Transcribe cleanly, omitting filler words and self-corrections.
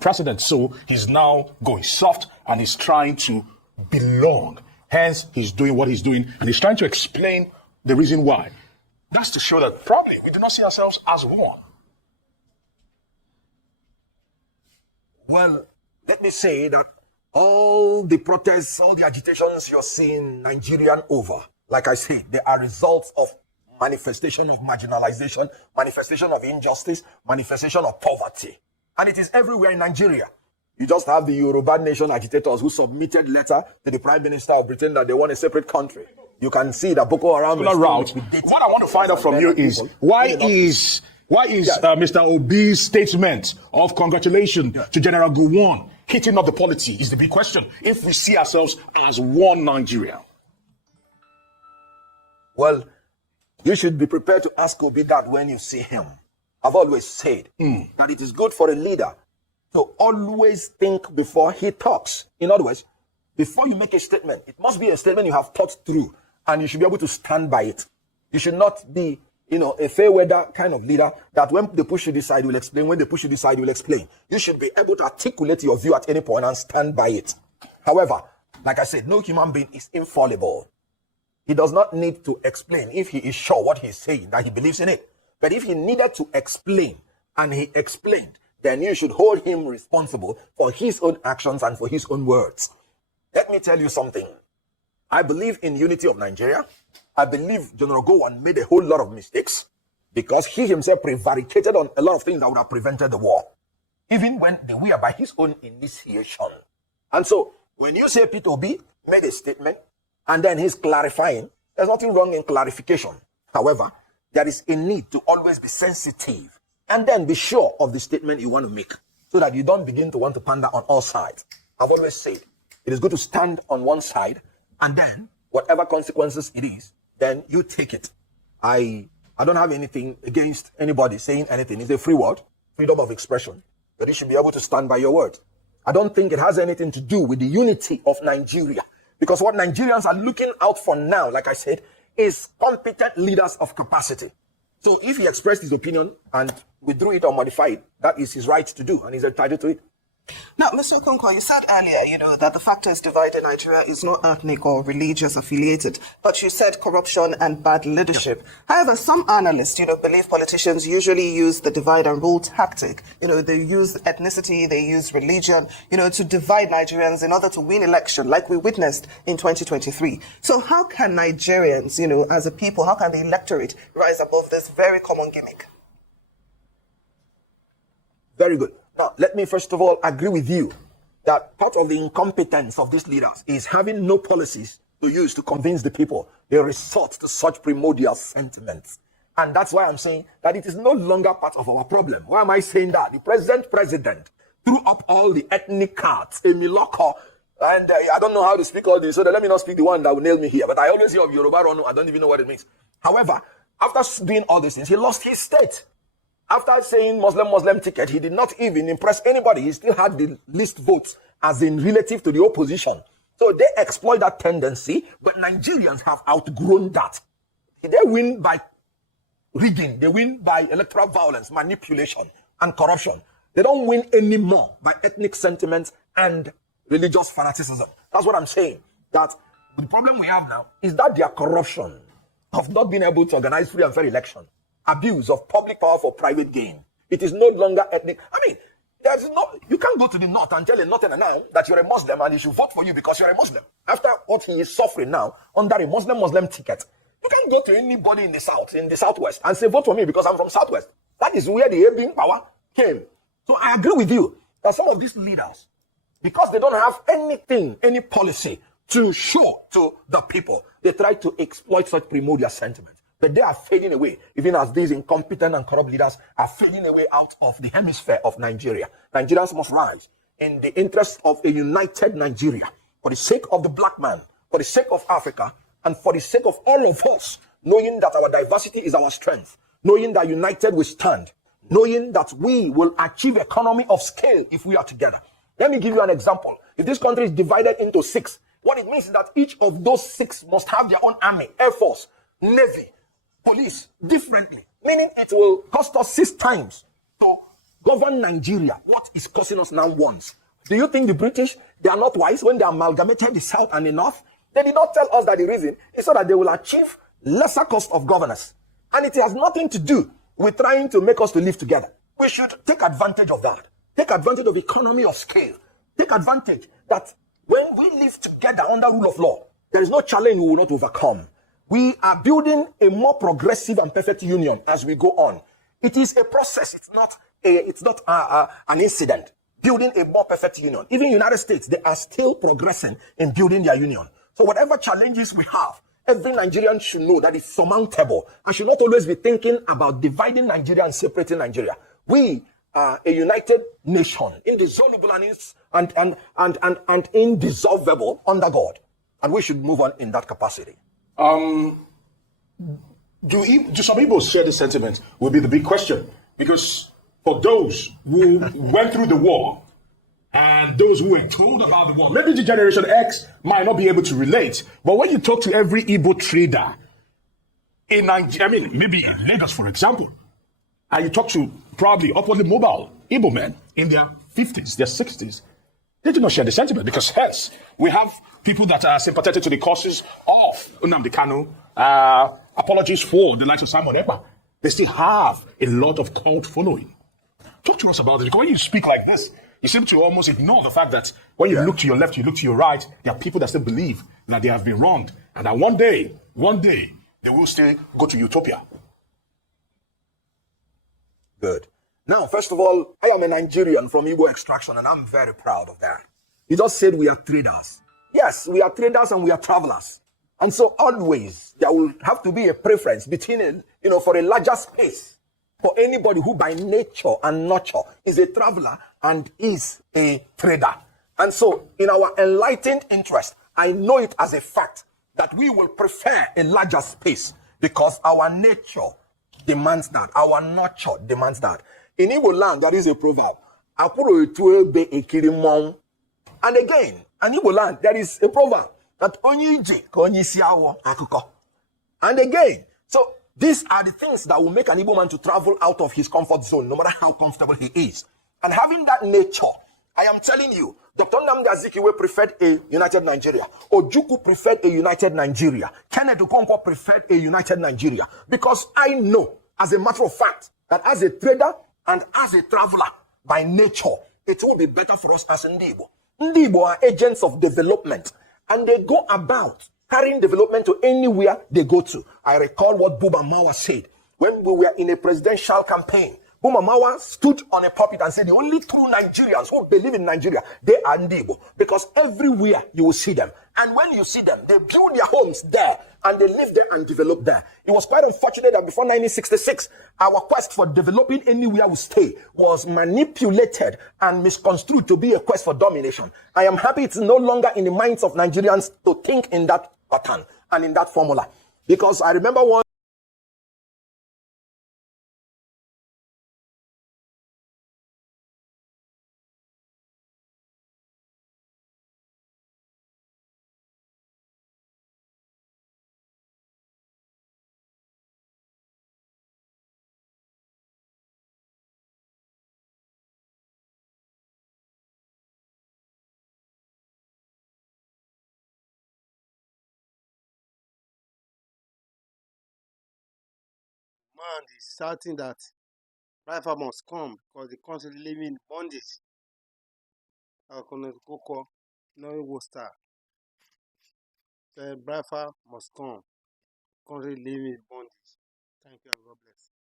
precedent. So he's now going soft and he's trying to belong. Hence, he's doing what he's doing and he's trying to explain the reason why. That's to show that probably we do not see ourselves as one. Well, let me say that all the protests, all the agitations you're seeing Nigerian over, like I said, they are results of manifestation of marginalization, manifestation of injustice, manifestation of poverty. And it is everywhere in Nigeria. You just have the Yoruba nation agitators who submitted letter to the Prime Minister of Britain that they want a separate country. You can see that Boko Haram route. What I want to find out from you is why is Mr. Obi's statement of congratulations to General Gowon hitting up the polity is the big question. If we see ourselves as one Nigeria. Well, you should be prepared to ask Obi that when you see him. I've always said that it is good for a leader to always think before he talks. In other words, before you make a statement, it must be a statement you have thought through, and you should be able to stand by it. You should not be, a fair weather kind of leader that when they push you this side, you will explain. When they push you this side, you will explain. You should be able to articulate your view at any point and stand by it. However, like I said, no human being is infallible. He does not need to explain if he is sure what he's saying, that he believes in it. But if he needed to explain and he explained, then you should hold him responsible for his own actions and for his own words. Let me tell you something. I believe in unity of Nigeria. I believe General Gowon made a whole lot of mistakes because he himself prevaricated on a lot of things that would have prevented the war, even when they were by his own initiation. And so, when you say Peter Obi made a statement and then he's clarifying, there's nothing wrong in clarification. However, there is a need to always be sensitive and then be sure of the statement you want to make so that you don't begin to want to pander on all sides. I've always said it is good to stand on one side and then whatever consequences it is, then you take it. I don't have anything against anybody saying anything. It's a free word, freedom of expression, but you should be able to stand by your word. I don't think it has anything to do with the unity of Nigeria, because what Nigerians are looking out for now, like I said, is competent leaders of capacity. So if he expressed his opinion and withdrew it or modified it, that is his right to do, and he's entitled to it. Now, Mr. Okonkwo, you said earlier, that the factors dividing Nigeria is not ethnic or religious affiliated, but you said corruption and bad leadership. However, some analysts, believe politicians usually use the divide and rule tactic. They use ethnicity, they use religion, to divide Nigerians in order to win election, like we witnessed in 2023. So how can Nigerians, as a people, how can the electorate rise above this very common gimmick? Very good. Now, let me first of all agree with you that part of the incompetence of these leaders is having no policies to use to convince the people. They resort to such primordial sentiments. And that's why I'm saying that it is no longer part of our problem. Why am I saying that? The president threw up all the ethnic cards, a Miloko, and I don't know how to speak all this, so let me not speak the one that will nail me here. But I always hear of Yoruba Rono, I don't even know what it means. However, after doing all these things, he lost his state. After saying Muslim ticket, he did not even impress anybody. He still had the least votes as in relative to the opposition. So they exploit that tendency, but Nigerians have outgrown that. They win by rigging. They win by electoral violence, manipulation, and corruption. They don't win anymore by ethnic sentiments and religious fanaticism. That's what I'm saying. That the problem we have now is that their corruption of not being able to organize free and fair election, abuse of public power for private gain. It is no longer ethnic. I mean, you can't go to the north and tell a northerner now that you're a Muslim and he should vote for you because you're a Muslim. After what he is suffering now under a Muslim ticket, you can't go to anybody in the south, in the southwest, and say vote for me because I'm from southwest. That is where the Abing power came. So I agree with you that some of these leaders, because they don't have anything, any policy to show to the people, they try to exploit such primordial sentiments. But they are fading away, even as these incompetent and corrupt leaders are fading away out of the hemisphere of Nigeria. Nigerians must rise in the interest of a united Nigeria, for the sake of the black man, for the sake of Africa, and for the sake of all of us, knowing that our diversity is our strength, knowing that united we stand, knowing that we will achieve economy of scale if we are together. Let me give you an example. If this country is divided into 6, what it means is that each of those 6 must have their own army, air force, navy, police differently, meaning it will cost us 6 times to govern Nigeria, what is causing us now once. Do you think the British, they are not wise when they amalgamated the South and the North? They did not tell us that the reason is so that they will achieve lesser cost of governance. And it has nothing to do with trying to make us to live together. We should take advantage of that. Take advantage of economy of scale. Take advantage that when we live together under rule of law, there is no challenge we will not overcome. We are building a more progressive and perfect union as we go on. It is a process. It's not an incident. Building a more perfect union. Even United States, they are still progressing in building their union. So whatever challenges we have, every Nigerian should know that it's surmountable and should not always be thinking about dividing Nigeria and separating Nigeria. We are a united nation, indissoluble and indissolvable under God. And we should move on in that capacity. Do some people share the sentiment will be the big question. Because for those who went through the war and those who were told about the war, maybe the Generation X might not be able to relate. But when you talk to every Igbo trader in Nigeria, maybe in Lagos, for example, and you talk to probably upwardly mobile Igbo men in their 50s, their 60s, they do not share the sentiment because hence we have people that are sympathetic to the causes of Nnamdi Kanu, apologies for the likes of Simon Ekpa. They still have a lot of cult following. Talk to us about it, because when you speak like this, you seem to almost ignore the fact that when you look to your left, you look to your right, there are people that still believe that they have been wronged, and that one day, they will still go to utopia. Good. Now, first of all, I am a Nigerian from Igbo extraction, and I'm very proud of that. You just said we are traders. Yes, we are traders and we are travelers. And so always there will have to be a preference between, for a larger space for anybody who by nature and nurture is a traveler and is a trader. And so in our enlightened interest, I know it as a fact that we will prefer a larger space because our nature demands that. Our nurture demands that. In Igbo land, there is a proverb. And again, in Igbo land, there is a proverb that and again, so these are the things that will make an Igbo man to travel out of his comfort zone, no matter how comfortable he is. And having that nature, I am telling you, Dr. Nnamdi Azikiwe preferred a united Nigeria. Ojukwu preferred a united Nigeria. Kenneth Okonkwo preferred a united Nigeria. Because I know, as a matter of fact, that as a trader and as a traveler, by nature, it will be better for us as Igbo. Igbo are agents of development, and they go about carrying development to anywhere they go to. I recall what Buma Mawa said when we were in a presidential campaign. Buma Mawa stood on a pulpit and said the only true Nigerians who believe in Nigeria, they are Igbo, because everywhere you will see them. And when you see them, they build their homes there and they live there and develop there. It was quite unfortunate that before 1966, our quest for developing anywhere we stay was manipulated and misconstrued to be a quest for domination. I am happy it's no longer in the minds of Nigerians to think in that pattern and in that formula. Because I remember one man is shouting that Biafra must come because the country living in bondage. Nollywood star said Biafra must come. Country living in bondage. Thank you and God bless.